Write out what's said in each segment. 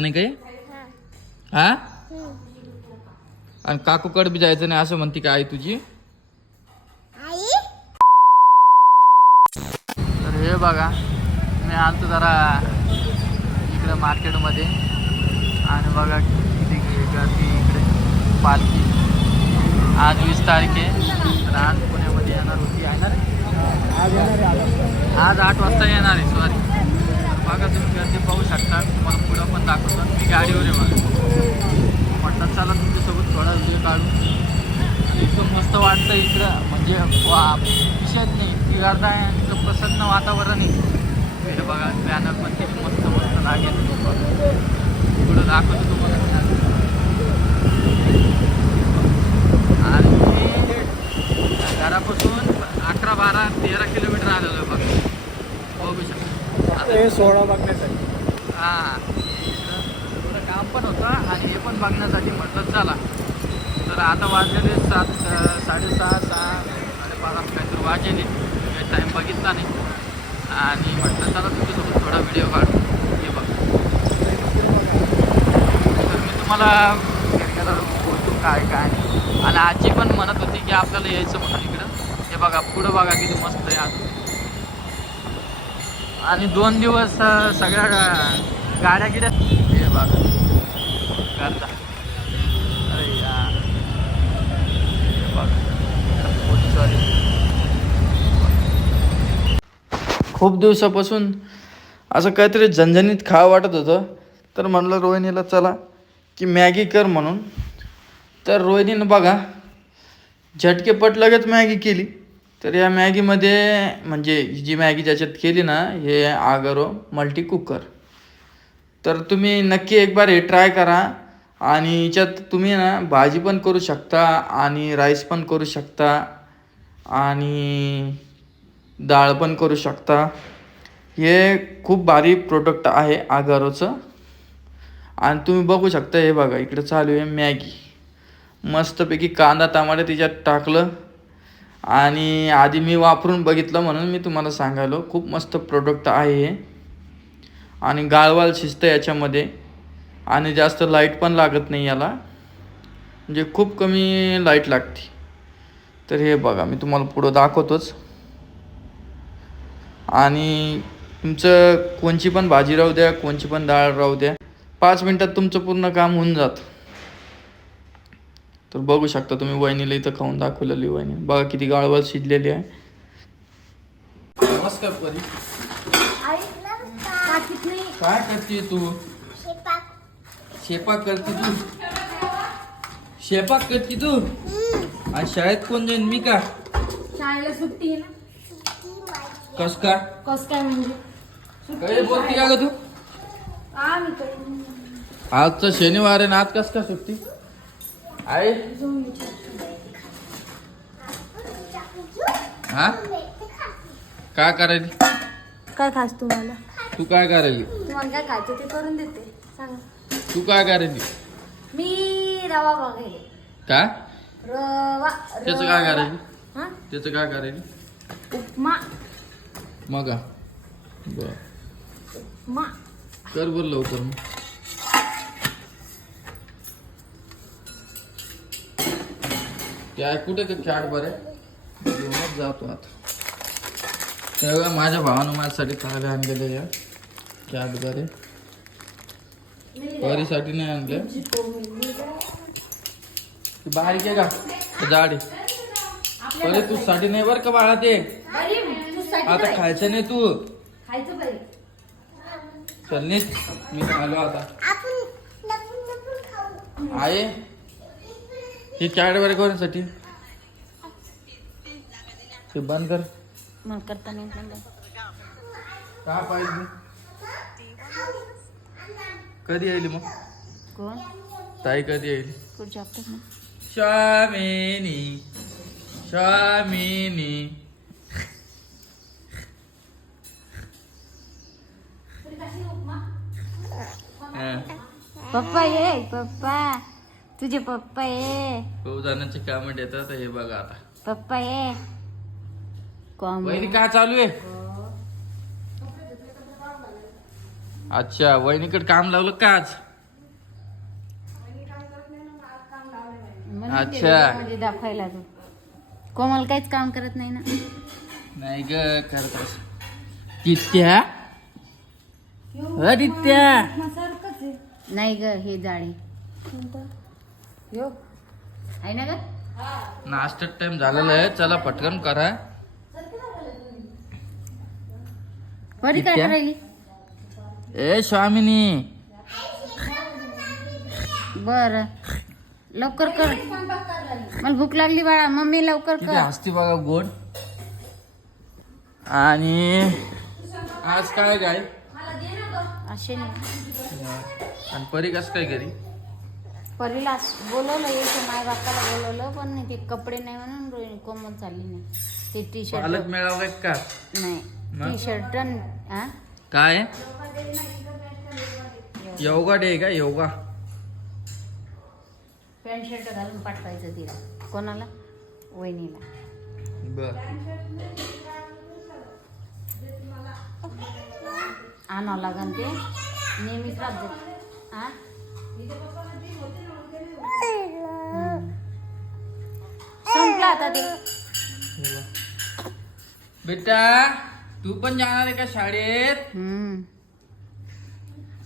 नाही काही हा आणि काकूकड बी जायचं नाही असं म्हणते का आई तुझी? तर हे बघा मी आलतो जरा इकडे मार्केटमध्ये आणि बघा किती गर्दी इकडे पालखी आज 20 तारीख आहे. तर आज पुण्यामध्ये येणार होती आज 8 वाजता येणार आहे सॉरी. बघा तुम्ही गर्दी पाहू शकता. तुम्हाला पुढं पण दाखवतो. मी गाडीवर आहे बघा. म्हटलं चला तुमच्यासोबत थोडा व्हिडिओ काढू. एकदम मस्त वाटतं इकडं म्हणजे विषयच नाही ती गर्दी आहे. इकडं प्रसन्न वातावरण आहे. हे बघा बॅनर पण किती मस्त मस्त लागेल. पुढं दाखवतो तुम्हाला. आणि घरापासून 11, 12, 13 किलोमीटर आलेलो आहे बघा. बघू शकता आता 16 बघण्यासाठी. हां थोडं काम पण होतं आणि हे पण बघण्यासाठी म्हटलं चला. तर आता वाजलेले 7, 6:30, 6:30 काहीतरी वाजले. काही टाईम बघितला नाही आणि म्हटलं चला तुमच्यासोबत थोडा व्हिडिओ काढू. हे बघा तर मी तुम्हाला बोलतो काय काय नाही. आणि आजी पण म्हणत होती की आपल्याला यायचं म्हणून इकडं. हे बघा पुढं बघा किती मस्त आहे आज. आणि 2 दिवस सगळ्या गाड्या गिड्या हे बघा करता. अरे यार हे बघा खूप दिवसापासून असं काहीतरी झणझणीत खावं वाटत होतं. तर म्हणलं रोहिणीला चला की मॅगी कर म्हणून. तर रोहिणीनं बघा झटकेपट लगेच मॅगी केली. तर या मॅगीमध्ये म्हणजे जी मॅगी ज्याच्यात केली ना हे आगरो मल्टी कुकर. तर तुम्ही नक्की एक बार हे ट्राय करा. आणि याच्यात तुम्ही ना भाजी पण करू शकता आणि राईस पण करू शकता आणि डाळ पण करू शकता. हे खूप भारी प्रोडक्ट आहे आगारोचं. आणि तुम्ही बघू शकता हे बघा इकडे चालू आहे मॅगी. मस्तपैकी कांदा टमाटर तिच्यात टाकलं आणि आधी मी वापरून बघितलं म्हणून मी तुम्हाला सांगायलो. खूप मस्त प्रोडक्ट आहे हे. आणि गाळवाल शिजतं याच्यामध्ये आणि जास्त लाईट पण लागत नाही याला. म्हणजे खूप कमी लाईट लागते. तर हे बघा मी तुम्हाला पुढं दाखवतोच. आणि तुमचं कोणची पण भाजी राहू द्या कोणची पण डाळ राहू द्या 5 मिनटात तुमचं पूर्ण काम होऊन जातं. तर बघू शकता तुम्ही वहिनीला इथं खाऊन दाखवलेली वहिनी बघा किती गाळवाल शिजलेली आहे. नमस्कार परी. काय करते तू? शेपाक करते तू? शेपाक करते तू? आणि शाळेत कोण जाईन मी का? शाळेला सुट्टी आहे ना. कस का? कस काय म्हणजे काय बोलते का ग तू? आजचा शनिवार आहे ना आज कस का सुट्टी आहे? हा काय करायली? काय खास तुम्हाला? तू काय करायली? तुम्हाला काय खायचं ते करून देते. सांगा. तू काय करायली? मी रवा बघायले. काय रवा त्याचं काय करायली? हा त्याचं काय करायली? उपमा. मग बर उपमा कर बर लवकर. मग काय कुठे ते कॅट बरे घेऊनच जातो आता. तेव्हा माझ्या भावानं माझ्यासाठी ताब्या आणलेले या कॅट बरे परीसाठी नाही आणले. ती बारीक आहे का जाडी परे तू साठी नाही बर का बाळा ते आता खायचं नाही तू. खायचं पाहिजे. चल नीट मी आलो आता. आहे हे कॅट बरे कोणासाठी ते बंद कर. मग करता नाही का पाहिजे कधी येईल मग? कोण? ताई कधी येईल? पुढच्या हप्त्यात ना. शामिनी शामिनी पप्पा ये पप्पा तुझे पप्पा ये. खूप जणांचे कमेंट येतात हे बघा आता. पप्पा ये. वहिनी काय चालू आहे? अच्छा वहिनीकडे काम लावलं का आज? म्हणून ते अच्छा. व्हिडिओमध्ये दाखवायला तो कोमल काहीच काम करत नाही ना. नाही ग करत तित्या तित्या नाही ग हे जाळे आहे ना ग. नाश्ता टाइम झालेला आहे, चला पटकन करा. परी काय कित्या? करायली? ए स्वामिनी बर लवकर कर, मला भूक लागली बाळा. मम्मी लवकर किती कर. हसती बघा गोड. आणि आज काय काय असे नाही. आणि परी कस काय घरी? परीला बोलवलं यायचं, माय बापाला बोलवलं पण ते कपडे नाही म्हणून रोहिणी कोमल चालली नाही. ते टी शर्ट पालक मेळावा का? नाही, मग? टी शर्ट काय योगा डे का? योगा पॅन्ट शर्ट घालून पाठवायचं तिला. कोणाला? वहिनीला. बर. आणावं लागन ते नेहमीच राहत. हा संपला आता ते. बेटा तू पण जाणार आहे का शाळेत?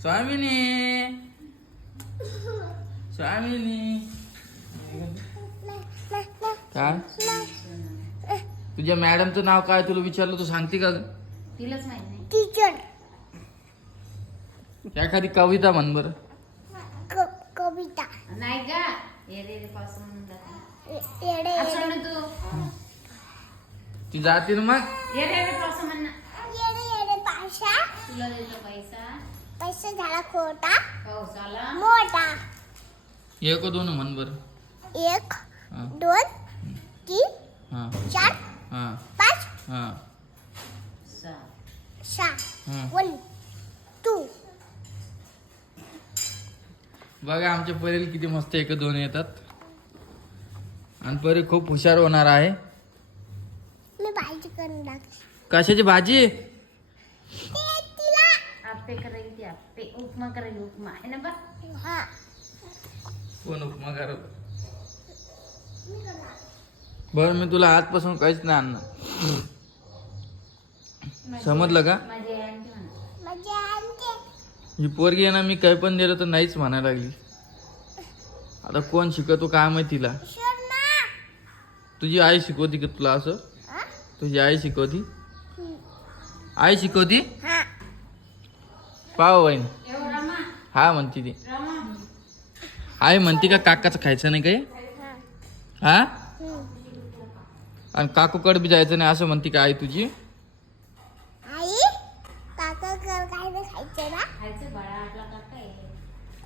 स्वामिनी स्वामिनी काय? तुझ्या मॅडमचं नाव काय तुला विचारलं तू सांगते का? तिलाच माहित नाही. एखादी कविता म्हण बरं. कविता नाही का येडे पासून येडे असं ना तू ती जाते ना मग. येडे पासून म्हण ना. येडे येडे पाशा तुला देतो पैसा पैसा झाला खोटा पावसाला मोठा. एक दोन म्हण बरं. 1 हा 2 3 हा 4 हा 5 हा 6 हा. 1 2. बघा आमच्या परीला किती मस्त एक दोन येतात. आणि परी खूप हुशार होणार आहे. मी भाजी करून टाकते. कशाची भाजी? तिला आप्पे करायला ती आप्पे उपमा करायला उपमा आहे ना बा. हा कोण उपमा करत? बरं मी तुला आजपासून काहीच नाही आणणार, समजलं का? माझी आई आणते म्हणा. माझी आणते. ही पोरगी आहे ना, मी काही पण दिलं तर नाहीच म्हणायला लागली. आता कोण शिकवतो काय माहिती तिला. शर्मा तुझी आई शिकवती का तुला असं? हा तुझी आई शिकवती? आई शिकवती? हा पाव बहीण एवढं रमा हा म्हणती ती. रमा आई म्हणती का काकाचं खायचं नाही काही? हा आणि काकूकडे बी जायचं नाही असं म्हणती का आई तुझी? आई काका कर काय नाही खायचं ना. खायचं बाळा आपला काका आहे.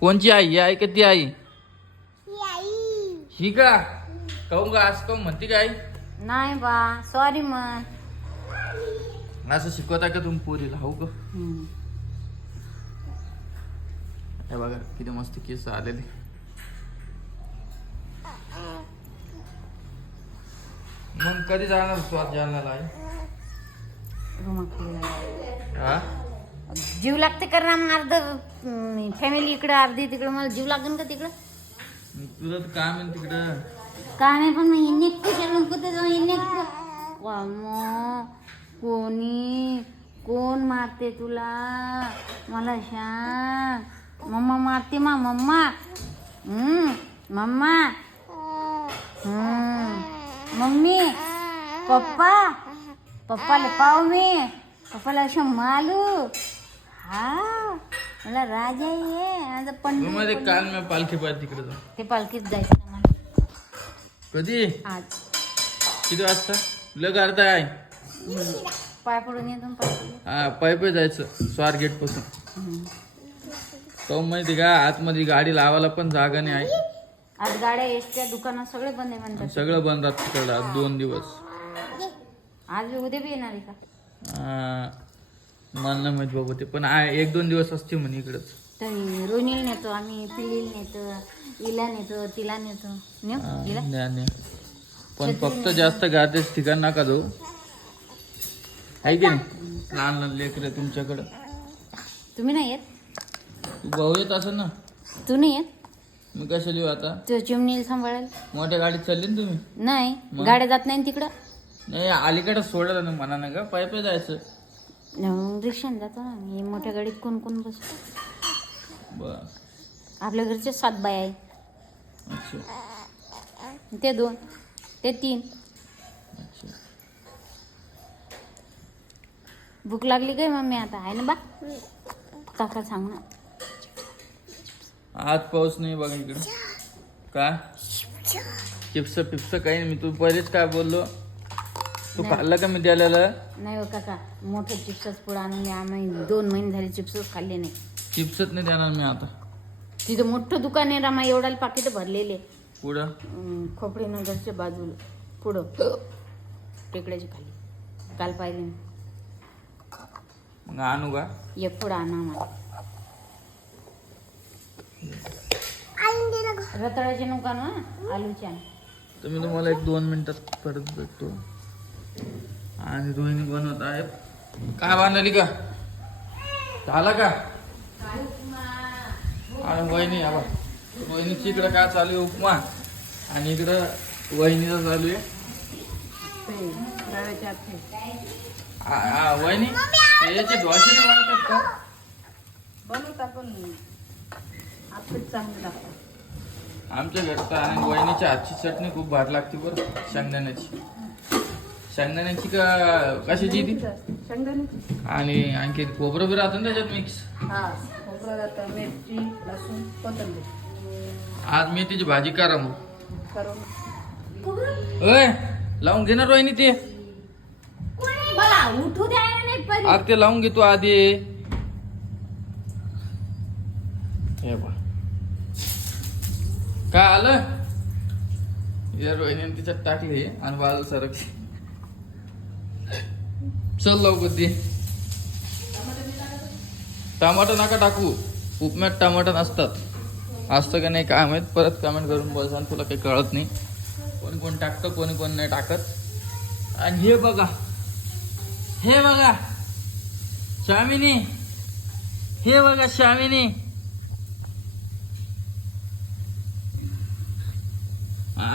कोणची आई? ही आई का ती आई? ही आई ही का? कहून का असं कहून म्हणती का आई? नाही बा सॉरी मन. असं शिकवता का तुम्ही पोरीला? हो का? हे बघा किती मस्त केस आलेले. मग कधी जाणार तू आज जालन्याला आहे? हा? जीव लागते कर ना. मग अर्ध फॅमिली इकडं अर्धी तिकडं. मला जीव लागेल का तिकडं? मग तुझं तर काम आहे ना तिकडं. काय नाही पण मग इन्ने कशाला कुठे जाऊ इन्ने कोण मारते तुला मला सांग. मम्मा मारते मम्मा. मम्मा मम्मी पप्पाला पाव मी पप्पाला असं मालू. हा मला राजा ये आता मग मध्ये पंडित. काल मी पालखी पाहिजे तिकडे जा. ते पालखीत जायचं मला कधी? आज. किती वाजता? लग अर्धा आहे. पाय पडून येतो पाय. हा पायी जायचं स्वारगेट पासून. तो माहिती का आतमध्ये गाडी लावायला पण जागा नाही आहे. आज गाड्या एसट्या दुकानं सगळे बंद आहे म्हणतात. सगळं बंद राहत तिकडं आज 2 दिवस. आज बी उद्या बी येणार आहे का? मला नाही माहित बाबा ते, पण 1-2 दिवस असते म्हणे इकडंच. तर रोनीला नेतो आम्ही, पिलीला नेतो, इला नेतो, तिला नेतो. नेऊ इला? नाही पण फक्त जास्त गातेच ठिकाण नका जाऊ, आहे की नाही? लहान लहान लेकर तुमच्याकडं. तुम्ही नाही येत? तू भाऊ येत असं ना. तू नाही येत? मी कसं लिहू आता? तो चिमणीला सांभाळायला. मोठ्या गाडीत चालले ना तुम्ही? नाही मग? गाड्या जात नाही ना तिकडं. नाही अलीकडे सोडलं ना म्हणा ना का पाय पाय जायचं. रिक्षाने जातो ना मी. मोठ्या गाडीत कोण कोण बसतो? बर. आपल्या घरचे 7 बाय आहे. अच्छा ते 2 ते 3. अच्छा. भूक लागली काय मम्मी आता आहे ना बा? काका सांग ना. आज पाऊस नाही बघा इकडे. काय चिप्स पिप्स काही नाही. मी तू पहिलेच काय बोललो? तू खाल्लं का मी द्यायला? नाही हो काका, मोठं चिप्सच पुढं आणून द्या. आम्ही 2 महिने झाले चिप्सच खाल्ले नाही. चिप्सच नाही देणार मी आता. तिथं मोठं दुकान आहे रामा, एवढ्याला पाकिट भरलेले. पुढं खोपडी नगरच्या बाजूला पुढं टेकड्याच्या खाली. काल पाहिजे ना. मग आणू का? एक पुढं आणा मला. रताळ्याचे नुका ना, आलूचे आण. तर मी तुम्हाला 1-2 मिनिटात परत भेटतो. आणि रोहिणी बनवत आहे. काय बांधली का? झाला का? आणि वहिनी आबा, वहिनीची इकडं काय चालू आहे? उपमा. आणि इकडं वहिनीचा चालू आहे वहिनी याचे ढोसे नाही बनवतात का? बनवता पण आपलं चांगलं लागतं. आमच्या घरचा आणि वहिनीच्या हातची चटणी खूप भारी लागते बरं. शेंगदाण्याची. शेंगदाण्याची का कशाची ती? शेंगदाणे आणि आणखी खोबरं बी राहतं ना त्याच्यात मिक्स. हा, खोबरं जातं, मिरची, लसूण, कोथिंबीर. आज मेथीची भाजी करा मग. करून ओय लावून घे ना रोहिणी ते. मला उठू द्यायला नाही पाहिजे. आज ते लावून घेतो आधी. हे बा काय आलं? या रोहिणीने तिच्यात टाकली आणि बाजू सरक. चल लवकर दे. टमाटर नका टाकू. उपम्यात टमाटर नसतात. असतं का नाही काय माहित. परत कमेंट करून बोल सांग. तुला काही कळत नाही. कोणी कोण टाकतं, कोणी कोण नाही टाकत. आणि हे बघा, हे बघा शामिनी. हे बघा शामिनी.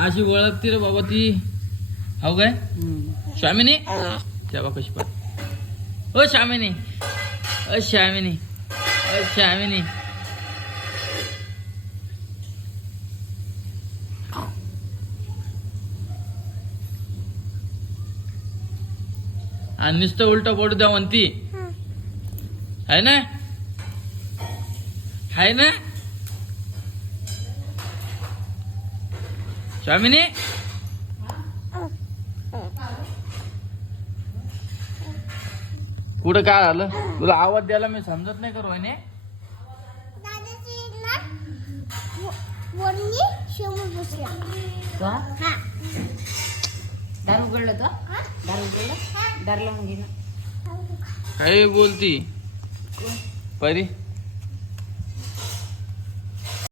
अशी वळखती रे बाबा ती. हो काय शामिनी? तेव्हा कशी पाय. ओ शामिनी, ओ शामिनी, ओ शामिनी. आणि नुसतं उलट पडू द्या म्हणती. आहे ना? आहे ना शामिनी? कुठं काय झालं? तुला आवाज द्यायला मी समजत नाही का रोहिणी? दादाची ना वरणी समोर बसल्या. हा, दारू उघडलं तो. दारू उघडलं. दारू लावून घे ना. काही बोलती परी.